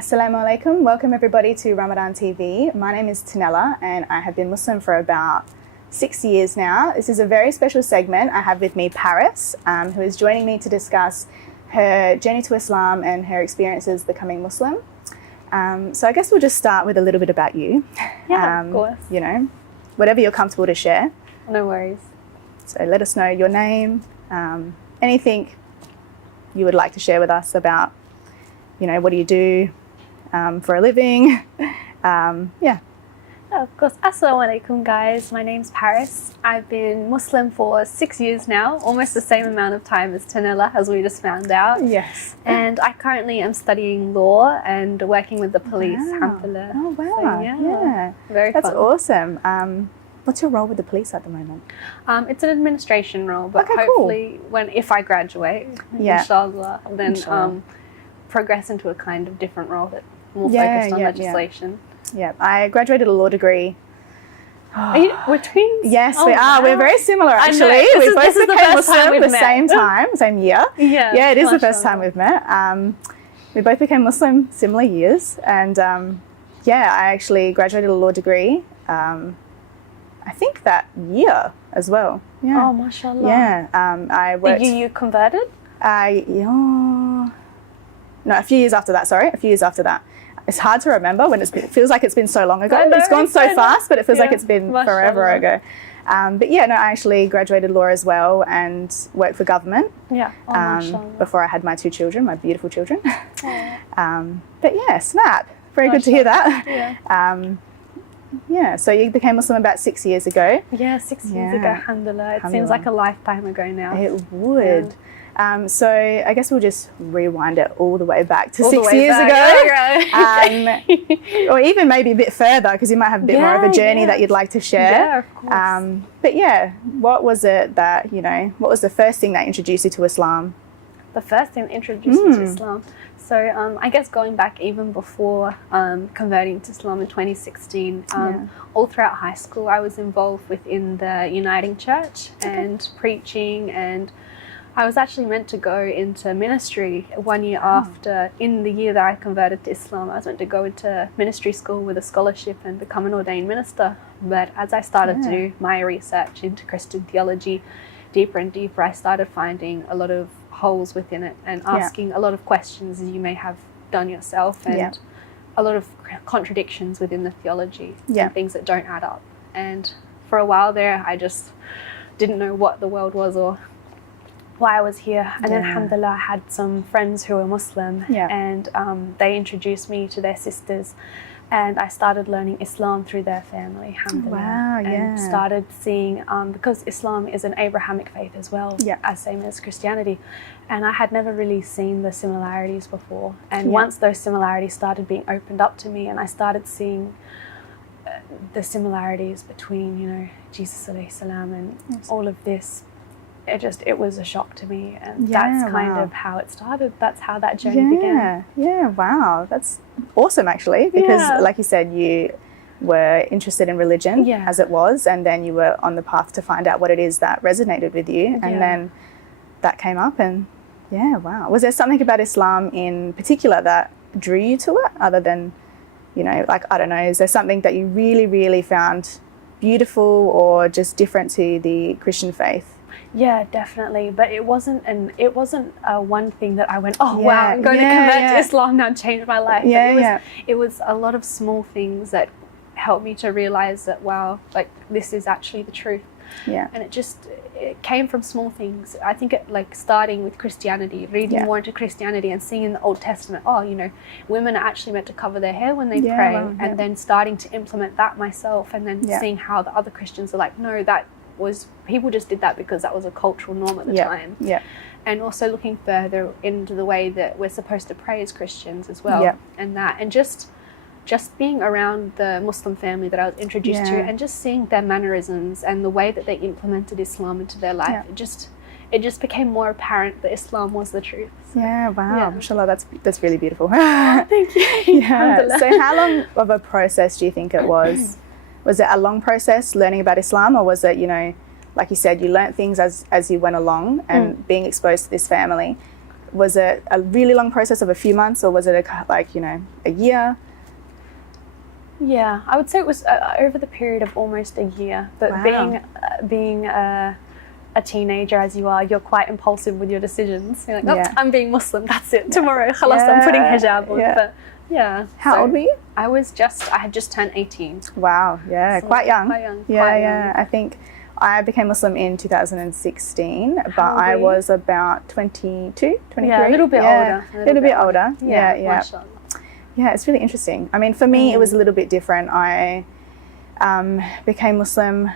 Assalamu alaikum. Welcome everybody to Ramadan TV. My name is Tanella and I have been Muslim for about 6 years now. This is a very special segment. I have with me Paris, who is joining me to discuss her journey to Islam and her experiences becoming Muslim. So I guess we'll just start with a little bit about you. Yeah, of course. You know, whatever you're comfortable to share. No worries. So let us know your name, anything you would like to share with us about, you know, what do you do for a living? Yeah, of course. Assalamu alaikum, guys. My name's Paris. I've been Muslim for 6 years now, almost the same amount of time as Tanella, as we just found out. Yes. And I currently am studying law and working with the police. Wow. Alhamdulillah. Oh, wow. So, yeah. Very That's fun. awesome. What's your role with the police at the moment? It's an administration role, but Okay, cool. hopefully if I graduate, Yeah. inshallah, then Inshallah. progress into a kind of different role that more Yeah, focused on yeah, legislation. Yeah, I graduated a law degree. We're twins? Yes, Oh, we are. wow. We're very similar, I know. actually. This We is both the became first time Muslim we've the met. same time, same year. Yeah, Yeah, it is the first mashallah. time we've met. We both became Muslim similar years. And yeah, I actually graduated a law degree, I think that year as well. Yeah. Oh, mashallah. Yeah. I worked... You converted? No, a few years after that, sorry. A few years after that. It's hard to remember when it feels like it's been so long ago. I know, It's gone so I know. fast, but it feels like Yeah, it's been mashallah. forever ago. But yeah, no, I actually graduated law as well and worked for government Yeah. Oh, mashallah. before I had my 2 children, my beautiful children. Oh, But yeah, snap. Very good to hear that. yeah. Yeah, so you became Muslim about 6 years ago. Yeah, 6 years Yeah. ago, alhamdulillah. It seems Alhamdulillah. like a lifetime ago now. It would. So I guess we'll just rewind it all the way back to All the 6 way years back. ago. Okay. Or even maybe a bit further, because you might have a bit more of a Yeah, journey yeah. that you'd like to share. Yeah, of course. But yeah, what was it that, you know, what was the first thing that introduced you to Islam? The first thing that introduced me to Islam. So I guess going back even before converting to Islam in 2016, all throughout high school I was involved within the Uniting Church and preaching, and I was actually meant to go into ministry 1 year after, in the year that I converted to Islam. I was meant to go into ministry school with a scholarship and become an ordained minister. But as I started to do my research into Christian theology deeper and deeper, I started finding a lot of holes within it and asking a lot of questions, as you may have done yourself, and a lot of contradictions within the theology and things that don't add up. And for a while there, I just didn't know what the world was or why I was here. And then alhamdulillah, I had some friends who were Muslim and they introduced me to their sisters, and I started learning Islam through their family, alhamdulillah. Wow, and started seeing, because Islam is an Abrahamic faith as well, as same as Christianity, and I had never really seen the similarities before. And once those similarities started being opened up to me, and I started seeing the similarities between, you know, Jesus alayhi salam and all of this, it was a shock to me, and that's kind of how it started. That's how that journey began. Yeah, wow, that's awesome actually, because like you said, you were interested in religion as it was, and then you were on the path to find out what it is that resonated with you, and then that came up, and wow. Was there something about Islam in particular that drew you to it, other than, you know, like, I don't know, is there something that you really, really found beautiful or just different to the Christian faith? Yeah, definitely. But it wasn't one thing that I went, oh wow, I'm going to convert to Islam now and change my life. It was a lot of small things that helped me to realize that, wow, like, this is actually the truth. And it came from small things. I think it, like, starting with Christianity, reading more into Christianity and seeing in the Old Testament, oh, you know, women are actually meant to cover their hair when they pray, and then starting to implement that myself, and then seeing how the other Christians are like, no, that was, people just did that because that was a cultural norm at the time. And also looking further into the way that we're supposed to pray as Christians as well, and just being around the Muslim family that I was introduced to, and just seeing their mannerisms and the way that they implemented Islam into their life, it just became more apparent that Islam was the truth. Wow, mashallah, that's really beautiful. Thank you. So how long of a process do you think it was? Was it a long process learning about Islam, or was it, you know, like you said, you learnt things as you went along and being exposed to this family? Was it a really long process of a few months, or was it a year? Yeah, I would say it was over the period of almost a year. But Wow. being a teenager as you are, you're quite impulsive with your decisions. You're like, oh, Yeah. I'm being Muslim, that's it. Tomorrow, khalas, I'm putting hijab on. Yeah. But yeah. How old were you? I had just turned 18. Wow, yeah, So quite young. Quite young. Yeah, quite yeah. young. I think I became Muslim in 2016, but old I were you? was about 22, 23. Yeah, a little bit older. A little bit older. Yeah, yeah. Mashallah. Yeah, it's really interesting. I mean, for me, it was a little bit different. I became Muslim.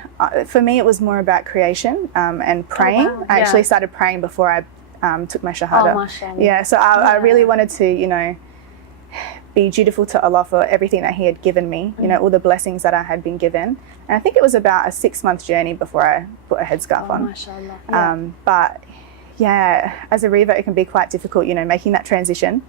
For me, it was more about creation and praying. wow. I actually Yeah. started praying before I took my Shahada. Oh, mashallah. Yeah, so I really wanted to, be dutiful to Allah for everything that He had given me, all the blessings that I had been given. And I think it was about a 6-month journey before I put a headscarf on. Mashallah. Yeah. But yeah, as a revert, it can be quite difficult, making that transition.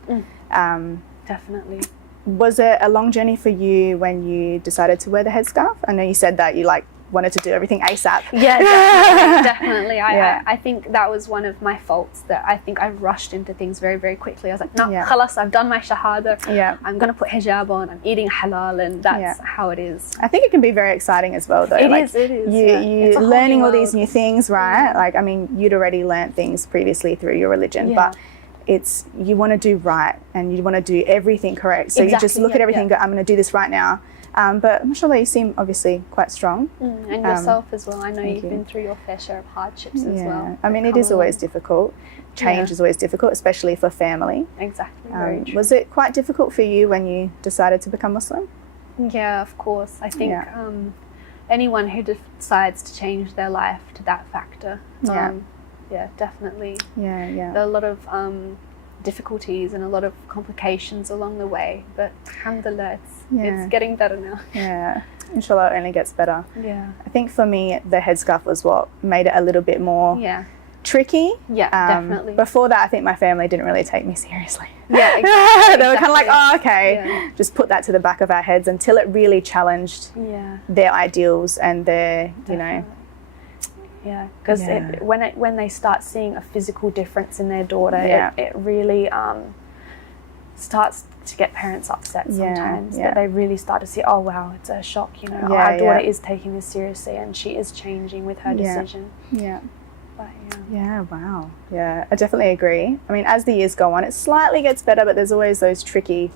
Definitely. Was it a long journey for you when you decided to wear the headscarf? I know you said that you wanted to do everything ASAP. Yeah, definitely. Definitely. Yeah. I think that was one of my faults, that I think I rushed into things very, very quickly. I was like, no, Yeah. khalas, I've done my shahada. Yeah. I'm going to put hijab on. I'm eating halal, and that's how it is. I think it can be very exciting as well, though. It is. Yeah. It's You a whole learning new all these world. new things, right? I mean, you'd already learnt things previously through your religion, Yeah. but you want to do right and you want to do everything correct. So you just Exactly, look at yeah, everything and go, I'm going to do this right now. But mashallah, you seem obviously quite strong. And yourself as well. I know you've you. been through your fair share of hardships as well. I mean, that it come is always along. difficult. Change is always difficult, especially for family. Exactly. Very true. Was it quite difficult for you when you decided to become Muslim? Yeah, of course. I think Yeah. anyone who decides to change their life to that factor, Yeah. definitely. Yeah, There yeah. are a lot of difficulties and a lot of complications along the way, but alhamdulillah, it's getting better now. Yeah. Inshallah, it only gets better. Yeah. I think for me, the headscarf was what made it a little bit more Yeah. tricky. Yeah, definitely. Before that, I think my family didn't really take me seriously. Yeah, exactly. They were kind of like, oh, okay, Yeah. just put that to the back of our heads, until it really challenged Yeah. their ideals and their, Definitely. Yeah, because Yeah. when they start seeing a physical difference in their daughter, Yeah. it really starts to get parents upset sometimes. yeah. That they really start to see, oh wow, it's a shock. Yeah, our daughter yeah. is taking this seriously and she is changing with her Yeah. decision. yeah. But Yeah, wow. Yeah, I definitely agree. I mean, as the years go on, it slightly gets better, but there's always those tricky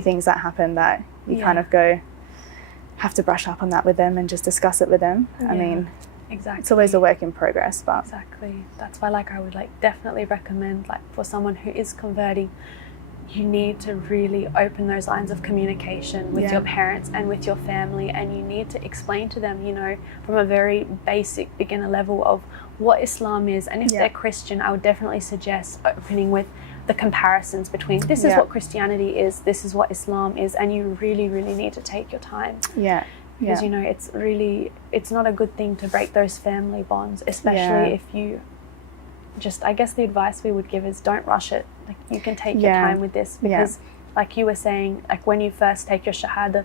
things that happen that you kind of have to brush up on that with them and just discuss it with them. I mean, exactly. it's always a work in progress, but Exactly. That's why I would definitely recommend for someone who is converting, you need to really open those lines of communication with your parents and with your family, and you need to explain to them, from a very basic beginner level of what Islam is. And if they're Christian, I would definitely suggest opening with the comparisons between this is what Christianity is, this is what Islam is, and you really, really need to take your time. Because it's not a good thing to break those family bonds, especially if you I guess the advice we would give is don't rush it. You can take your time with this, because like you were saying, when you first take your shahada,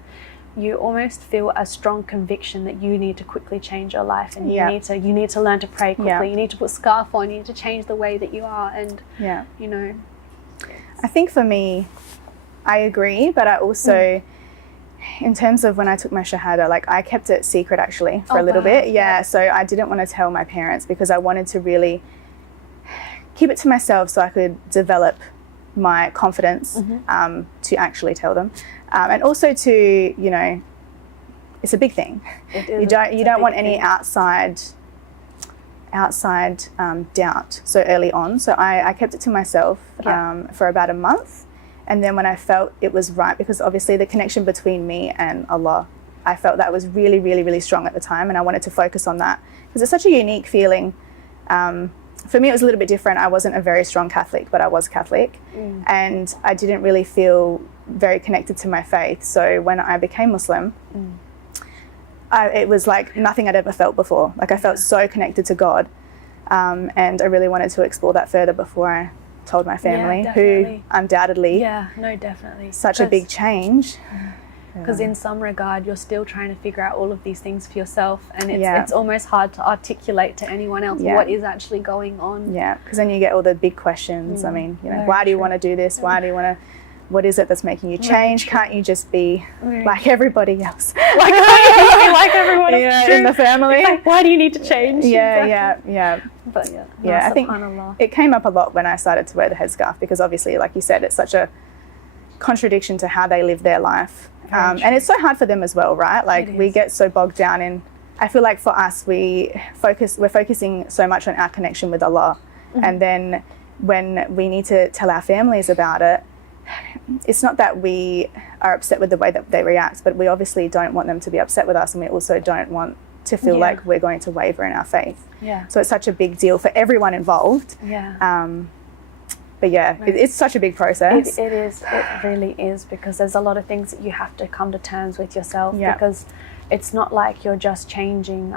you almost feel a strong conviction that you need to quickly change your life, and you need to learn to pray quickly, you need to put scarf on, you need to change the way that you are, and I think for me, I agree, but I also in terms of when I took my shahada, I kept it secret actually for a little bit. So I didn't want to tell my parents, because I wanted to really keep it to myself so I could develop my confidence to actually tell them, and also to it's a big thing. You don't want any outside doubt so early on. So I kept it to myself for about a month, and then when I felt it was right, because obviously the connection between me and Allah, I felt that was really, really, really strong at the time, and I wanted to focus on that because it's such a unique feeling. For me, it was a little bit different. I wasn't a very strong Catholic, but I was Catholic, and I didn't really feel very connected to my faith. So when I became Muslim, it was like nothing I'd ever felt before. I felt so connected to God, and I really wanted to explore that further before I told my family, who undoubtedly, definitely, such a big change. because in some regard you're still trying to figure out all of these things for yourself, and it's almost hard to articulate to anyone else what is actually going on. Yeah, because then you get all the big questions. I mean, you know, why do you want to do this? Why do you want to, what is it that's making you change? Can't you just be like everybody else? like everyone else in the family. Like, why do you need to change? But I think it came up a lot when I started to wear the headscarf, because obviously, like you said, it's such a contradiction to how they live their life. And it's so hard for them as well, right? Like we get so bogged down in, I feel like for us, we're focusing so much on our connection with Allah. And then when we need to tell our families about it, it's not that we are upset with the way that they react, but we obviously don't want them to be upset with us, and we also don't want to feel like we're going to waver in our faith. So it's such a big deal for everyone involved. But it's such a big process. It is. It really is, because there's a lot of things that you have to come to terms with yourself, because it's not like you're just changing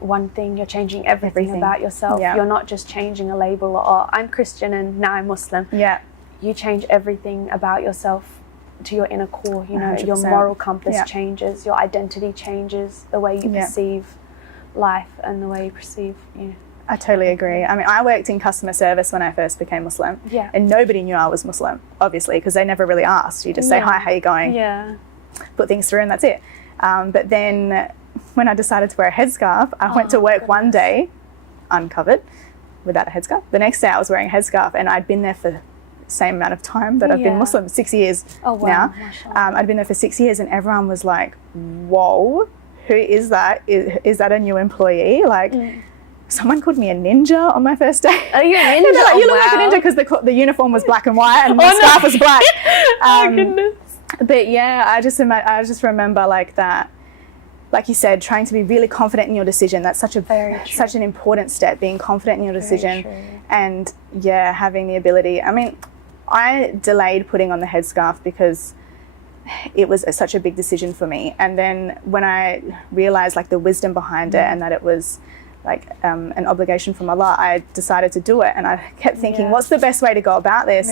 one thing, you're changing everything about yourself. You're not just changing a label, or I'm Christian and now I'm Muslim. You change everything about yourself to your inner core, you know, 100%. Your moral compass changes, your identity changes, the way you perceive life and the way you perceive you. I totally agree. I mean, I worked in customer service when I first became Muslim, and nobody knew I was Muslim, obviously, because they never really asked. You just say, hi, how you going? Put things through and that's it. But then when I decided to wear a headscarf, I went to work one day uncovered without a headscarf. The next day I was wearing a headscarf, and I'd been there for the same amount of time that I've been Muslim, 6 years now. I'd been there for 6 years, and everyone was like, whoa, who is that? Is that a new employee? Like, someone called me a ninja on my first day. Are you a ninja? Like, you look like a ninja, because the uniform was black and white and the scarf was black. Oh goodness. But yeah, I just remember like that, like you said, trying to be really confident in your decision. That's such an important step, being confident in your decision. And having the ability. I mean, I delayed putting on the headscarf because it was such a big decision for me. And then when I realized like the wisdom behind it, and that it was like an obligation from Allah, I decided to do it. And I kept thinking, what's the best way to go about this?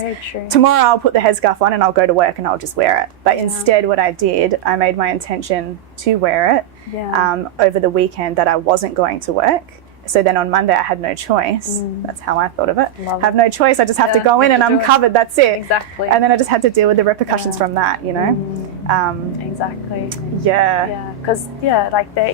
Tomorrow I'll put the headscarf on and I'll go to work and I'll just wear it. But instead what I did, I made my intention to wear it over the weekend that I wasn't going to work. So then on Monday I had no choice. That's how I thought of it. I have no choice. I just have to go in and I'm covered. That's it. Exactly. And then I just had to deal with the repercussions from that, you know? Exactly. Yeah. Because, like there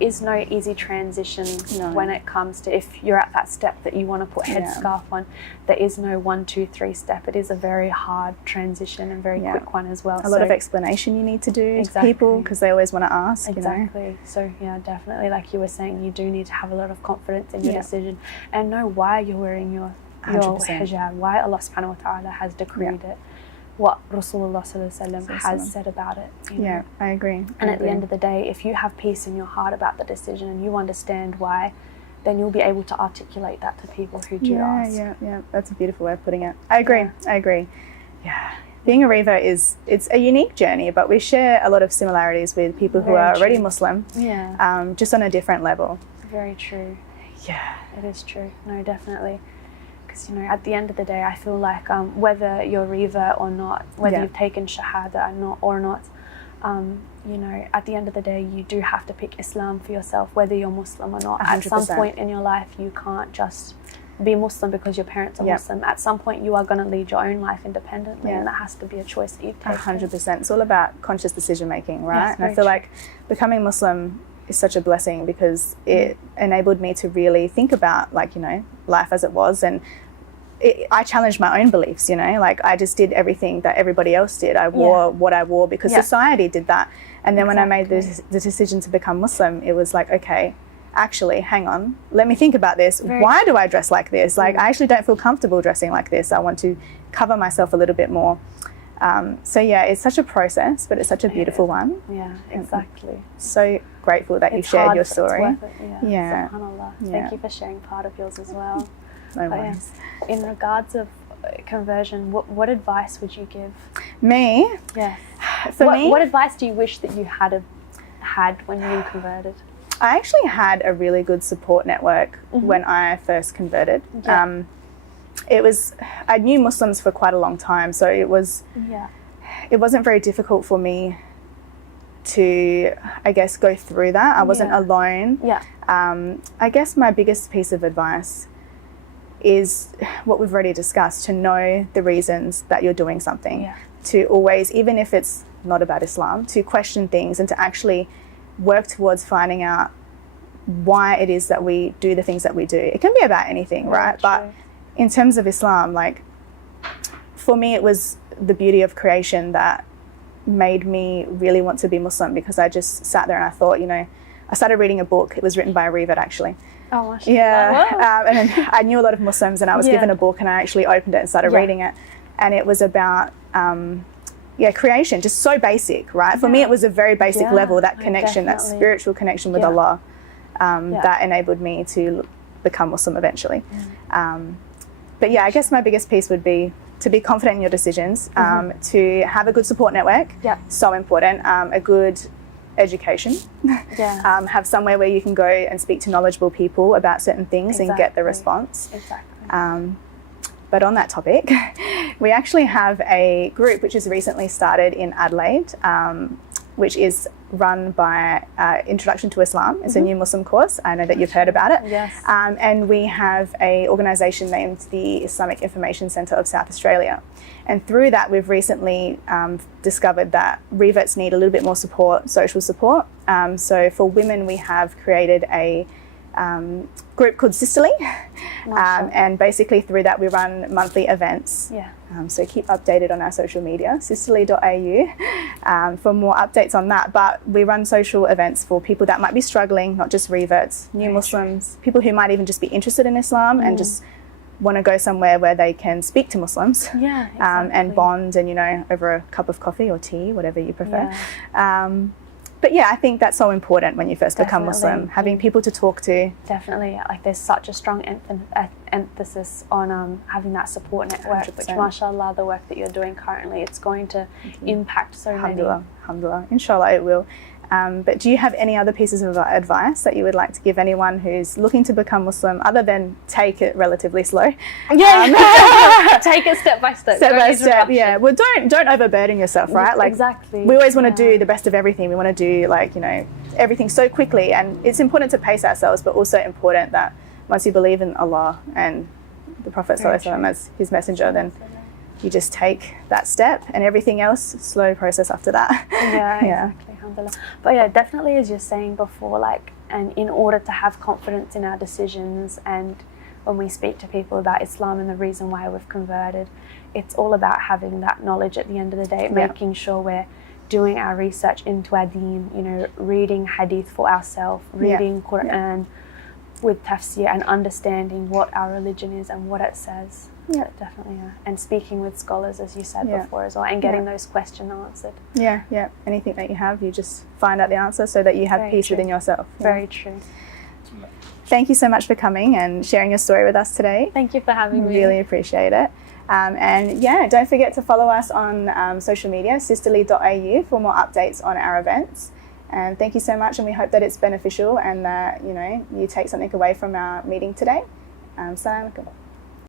is no easy transition when it comes to, if you're at that step that you want to put headscarf on, there is no 1, 2, 3 step. It is a very hard transition and very quick one as well. A lot of explanation you need to do to people, because they always want to ask. Exactly. You know? So definitely, like you were saying, you do need to have a lot of confidence in your decision and know why you're wearing your hijab, why Allah subhanahu wa ta'ala has decreed it, what Rasulullah has said about it. You know? I agree. And at the end of the day, if you have peace in your heart about the decision and you understand why, then you'll be able to articulate that to people who do ask. Yeah. That's a beautiful way of putting it. I agree. Yeah. Being a Reva it's a unique journey, but we share a lot of similarities with people who are already Muslim. Just on a different level. Very true. Yeah. It is true. No, definitely. Because, at the end of the day, I feel like whether you're Reva or not, whether you've taken Shahada or not, at the end of the day, you do have to pick Islam for yourself, whether you're Muslim or not. 100%. At some point in your life, you can't just be Muslim because your parents are Muslim. At some point, you are going to lead your own life independently, and that has to be a choice that you've taken. 100%. It's all about conscious decision making, right? And I feel like becoming Muslim is such a blessing, because it enabled me to really think about, like, life as it was, and I challenged my own beliefs, like I just did everything that everybody else did. I wore what I wore because society did that. And then when I made the decision to become Muslim, it was like, okay, actually, hang on, let me think about this. Why do I dress like this? Like, I actually don't feel comfortable dressing like this. I want to cover myself a little bit more. So it's such a process, but it's such a beautiful one. Yeah, exactly. So grateful that you shared your story. It's worth it, SubhanAllah. Thank you for sharing part of yours as well. No worries. In regards of conversion, what advice would you give? Me? Yes. What advice do you wish that you had when you converted? I actually had a really good support network when I first converted. I knew Muslims for quite a long time, so it was it wasn't very difficult for me to, I guess, go through that. I wasn't alone. Yeah. I guess my biggest piece of advice is what we've already discussed, to know the reasons that you're doing something, to always, even if it's not about Islam, to question things and to actually work towards finding out why it is that we do the things that we do. It can be about anything, right? But in terms of Islam, like, for me, it was the beauty of creation that made me really want to be Muslim, because I just sat there and I thought, you know, I started reading a book. It was written by a Revert, actually. Oh, mashallah. Yeah. And I knew a lot of Muslims, and I was given a book, and I actually opened it and started reading it. And it was about, creation, just so basic, right? For me, it was a very basic level, that connection, that spiritual connection with Allah, that enabled me to become Muslim eventually. But yeah, I guess my biggest piece would be to be confident in your decisions, to have a good support network, so important, a good education, have somewhere where you can go and speak to knowledgeable people about certain things and get the response. But on that topic, we actually have a group which has recently started in Adelaide, which is run by Introduction to Islam. It's a new Muslim course. I know that you've heard about it. Yes. And we have an organisation named the Islamic Information Centre of South Australia. And through that, we've recently discovered that reverts need a little bit more support, social support. So for women, we have created a group called Sisterly, and basically through that we run monthly events. So keep updated on our social media, sisterly.au, for more updates on that. But we run social events for people that might be struggling, not just reverts, new Muslims, people who might even just be interested in Islam and just want to go somewhere where they can speak to Muslims and bond, and, you know, over a cup of coffee or tea, whatever you prefer. But yeah, I think that's so important when you first become Muslim, having people to talk to. Definitely, like there's such a strong emphasis on having that support network, 100%. which, mashallah, the work that you're doing currently, it's going to impact so many. Alhamdulillah, inshallah it will. But do you have any other pieces of advice that you would like to give anyone who's looking to become Muslim, other than take it relatively slow? Take it step by step. Step by step, Well, don't overburden yourself, right? Like, we always want to do the best of everything. We want to do, like, you know, everything so quickly, and it's important to pace ourselves, but also important that once you believe in Allah and the Prophet ﷺ as his messenger, then you just take that step, and everything else, slow process after that. Exactly. But yeah, definitely, as you're saying before, like, and in order to have confidence in our decisions, and when we speak to people about Islam and the reason why we've converted, it's all about having that knowledge at the end of the day, making sure we're doing our research into our deen, you know, reading hadith for ourselves, reading Quran with tafsir, and understanding what our religion is and what it says. Definitely, and speaking with scholars, as you said before as well, and getting those questions answered. Anything that you have, you just find out the answer so that you have peace within yourself. Very true. Thank you so much for coming and sharing your story with us today. Thank you for having me. Really appreciate it. And don't forget to follow us on social media, sisterly.au, for more updates on our events. And thank you so much, and we hope that it's beneficial and that, you know, you take something away from our meeting today. Assalamu alaikum.